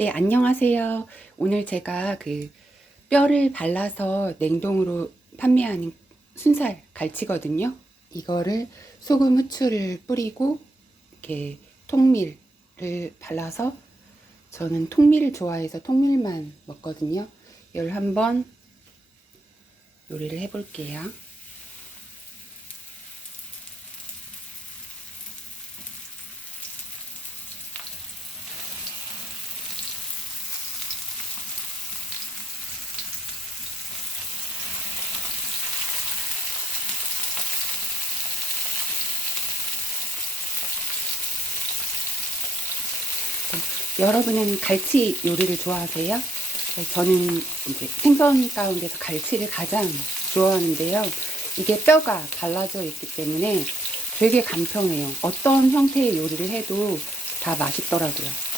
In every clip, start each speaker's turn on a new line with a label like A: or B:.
A: 네, 안녕하세요. 오늘 제가 그 뼈를 발라서 냉동으로 판매하는 순살 갈치거든요. 이거를 소금, 후추를 뿌리고 이렇게 통밀을 발라서 저는 통밀을 좋아해서 통밀만 먹거든요. 이걸 한번 요리를 해볼게요. 여러분은 갈치 요리를 좋아하세요? 네, 저는 이제 생선 가운데서 갈치를 가장 좋아하는데요. 이게 뼈가 발라져 있기 때문에 되게 간편해요. 어떤 형태의 요리를 해도 다 맛있더라고요.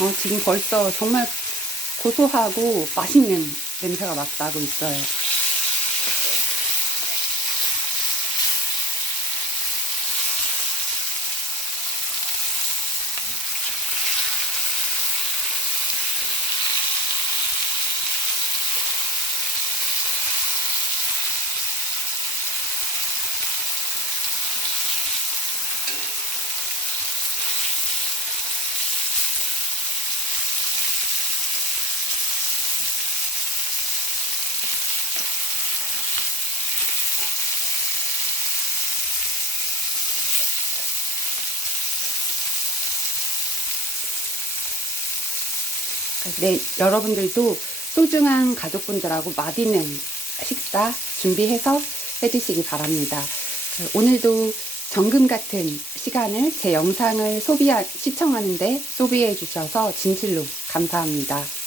A: 어, 지금 벌써 정말 고소하고 맛있는 냄새가 막 나고 있어요. 네, 여러분들도 소중한 가족분들하고 맛있는 식사 준비해서 해주시기 바랍니다. 그 오늘도 정금 같은 시간을 제 영상을 소비하, 시청하는데 소비해 주셔서 진실로 감사합니다.